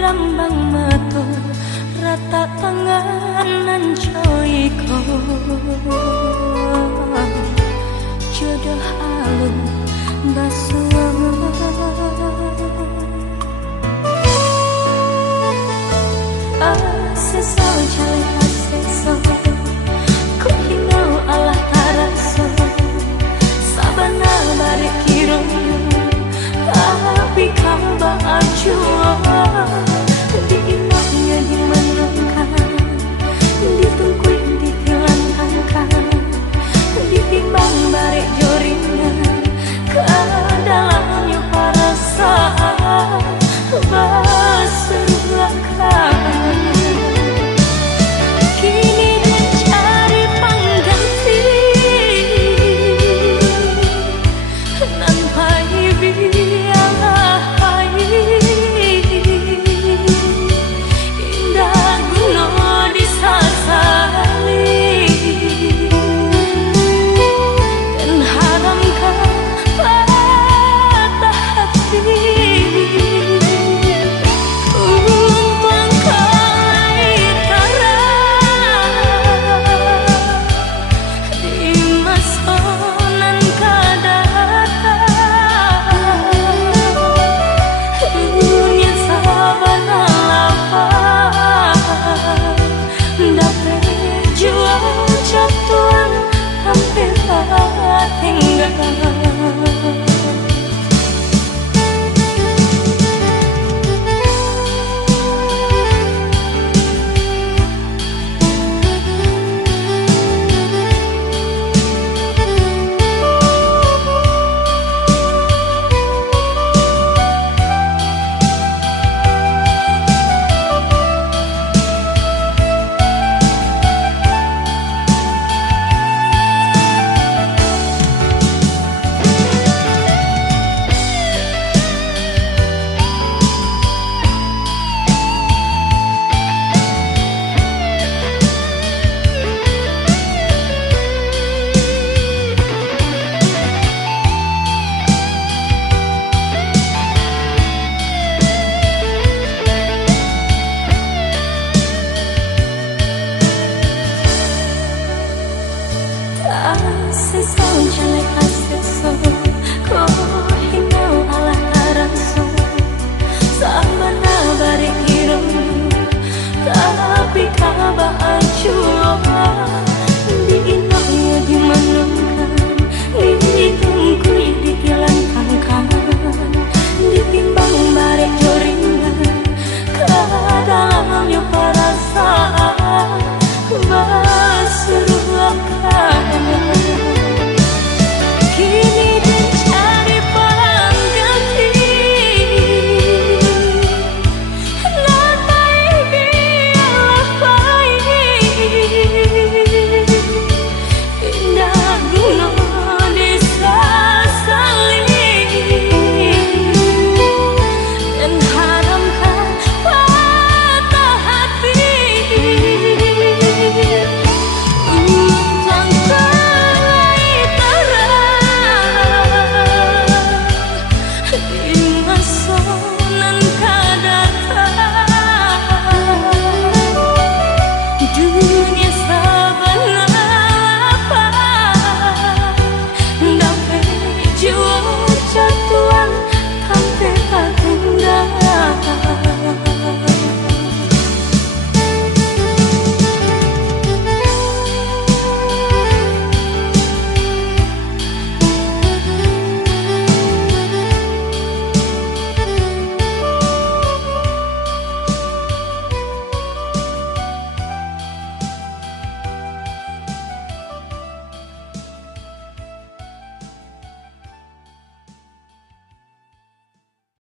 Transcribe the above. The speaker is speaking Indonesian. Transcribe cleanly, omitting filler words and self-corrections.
rambang metu rata panganan coiko jodoh alun basuh aseso jale aseso ku hinau Allah taraso sabana balik kiro tapi kamba ajua di inoknya dimenangkan ditungkuin ditilang angkan ditimbang barek joringan ke dalamnya perasaan berserlakan kini dia cari pengganti nampai biar indah guno disasali dan haramkan patah hati umpang kait di masonan kadata dunia sabana lapang dapet jual jatuhan hampir tinggal. Aseso jale aseso